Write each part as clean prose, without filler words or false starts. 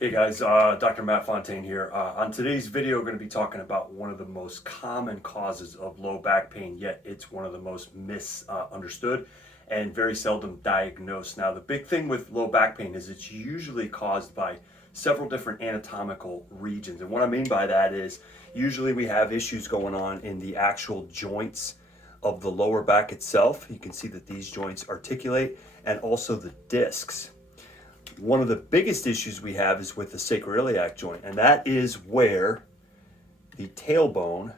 Hey guys, Dr. Matt Fontaine here. On today's video, we're going to be talking about one of the most common causes of low back pain, yet it's one of the most misunderstood and very seldom diagnosed. Now, the big thing with low back pain is it's usually caused by several different anatomical regions. And what I mean by that is usually we have issues going on in the actual joints of the lower back itself. You can see that these joints articulate, and also the discs. One of the biggest issues we have is with the sacroiliac joint, and that is where the tailbone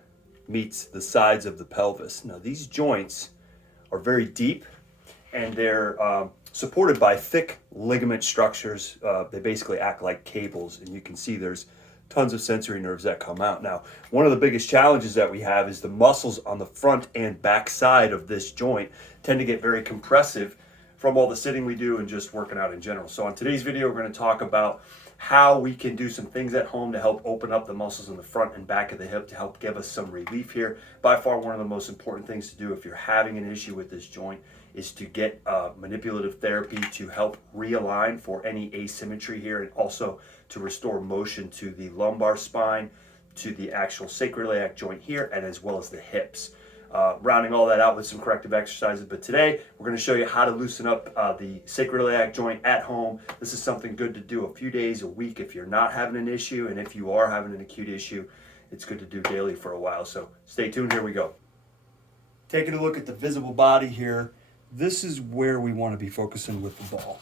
meets the sides of the pelvis. Now, these joints are very deep, and they're supported by thick ligament structures. They basically act like cables, and you can see there's tons of sensory nerves that come out. Now, one of the biggest challenges that we have is the muscles on the front and back side of this joint tend to get very compressive from all the sitting we do and just working out in general. So on today's video, we're going to talk about how we can do some things at home to help open up the muscles in the front and back of the hip to help give us some relief here. By far, one of the most important things to do if you're having an issue with this joint is to get manipulative therapy to help realign for any asymmetry here, and also to restore motion to the lumbar spine, to the actual sacroiliac joint here, and as well as the hips. Rounding all that out with some corrective exercises. But today we're going to show you how to loosen up the sacroiliac joint at home. This is something good to do a few days a week if you're not having an issue, and if you are having an acute issue, it's good to do daily for a while. So stay tuned, here we go. Taking a look at the visible body here, this is where we want to be focusing with the ball.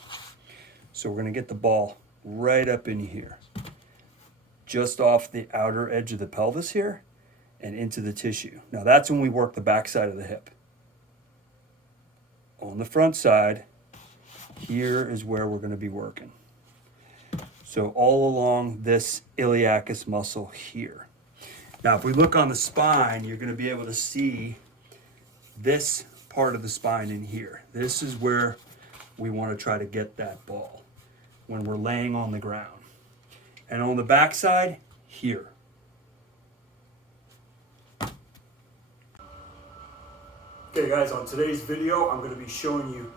So we're going to get the ball right up in here, just off the outer edge of the pelvis here, and into the tissue. Now that's when we work the back side of the hip. On the front side, here is where we're going to be working. So all along this iliacus muscle here. Now if we look on the spine, you're going to be able to see this part of the spine in here. This is where we want to try to get that ball when we're laying on the ground. And on the back side, here. Okay guys, on today's video, I'm going to be showing you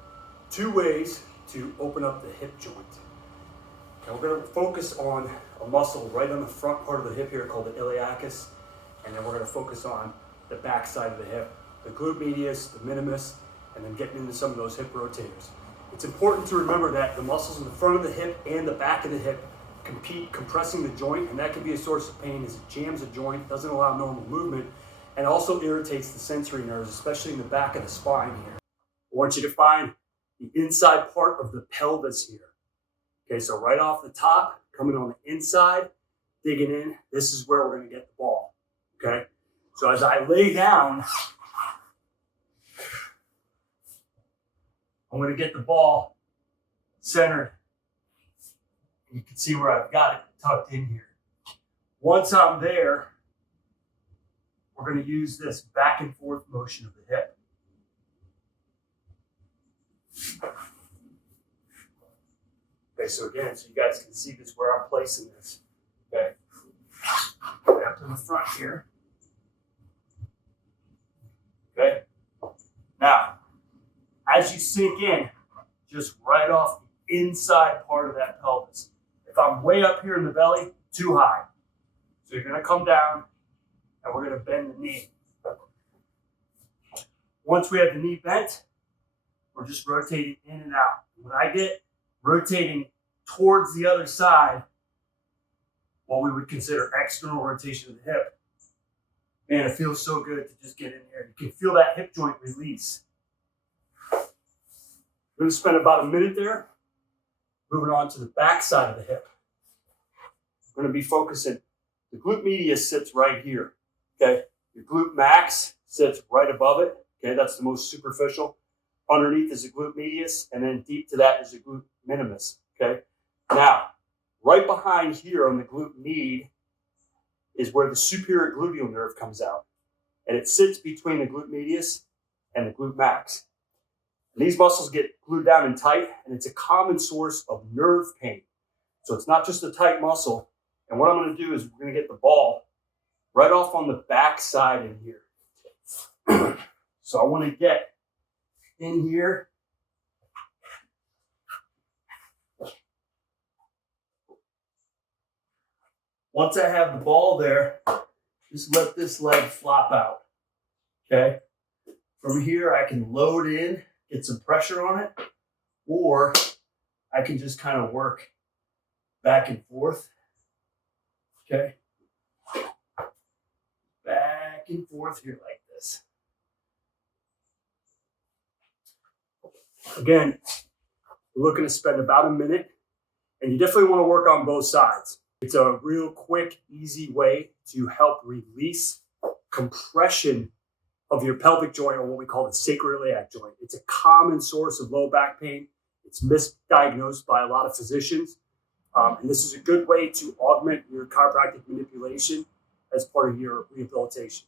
two ways to open up the hip joint. Okay, we're going to focus on a muscle right on the front part of the hip here called the iliacus, and then we're going to focus on the back side of the hip, the glute medius, the minimus, and then getting into some of those hip rotators. It's important to remember that the muscles in the front of the hip and the back of the hip compete compressing the joint, and that can be a source of pain as it jams the joint, doesn't allow normal movement, and also irritates the sensory nerves, especially in the back of the spine here. I want you to find the inside part of the pelvis here. Okay, so right off the top, coming on the inside, digging in, this is where we're going to get the ball. Okay, so as I lay down, I'm going to get the ball centered. You can see where I've got it tucked in here. Once I'm there, we're going to use this back and forth motion of the hip. Okay, so again, so you guys can see this where I'm placing this. Okay, right up to the front here. Okay, now as you sink in, just right off the inside part of that pelvis. If I'm way up here in the belly, too high. So you're going to come down, and we're going to bend the knee. Once we have the knee bent, we're just rotating in and out. When I get rotating towards the other side, what we would consider external rotation of the hip, man, it feels so good to just get in there. You can feel that hip joint release. We're going to spend about a minute there, moving on to the back side of the hip. We're going to be focusing, the glute medius sits right here. Okay, your glute max sits right above it. Okay, that's the most superficial. Underneath is the glute medius, and then deep to that is the glute minimus. Okay, now right behind here on the glute med is where the superior gluteal nerve comes out, and it sits between the glute medius and the glute max. And these muscles get glued down and tight, and it's a common source of nerve pain. So it's not just a tight muscle. And what I'm going to do is we're going to get the ball right off on the back side in here. So I want to get in here. Once I have the ball there, just let this leg flop out, okay? From here, I can load in, get some pressure on it, or I can just kind of work back and forth, okay? Back and forth here like this. Again, we're looking to spend about a minute, and you definitely want to work on both sides. It's a real quick, easy way to help release compression of your pelvic joint, or what we call the sacroiliac joint. It's a common source of low back pain. It's misdiagnosed by a lot of physicians. And this is a good way to augment your chiropractic manipulation as part of your rehabilitation.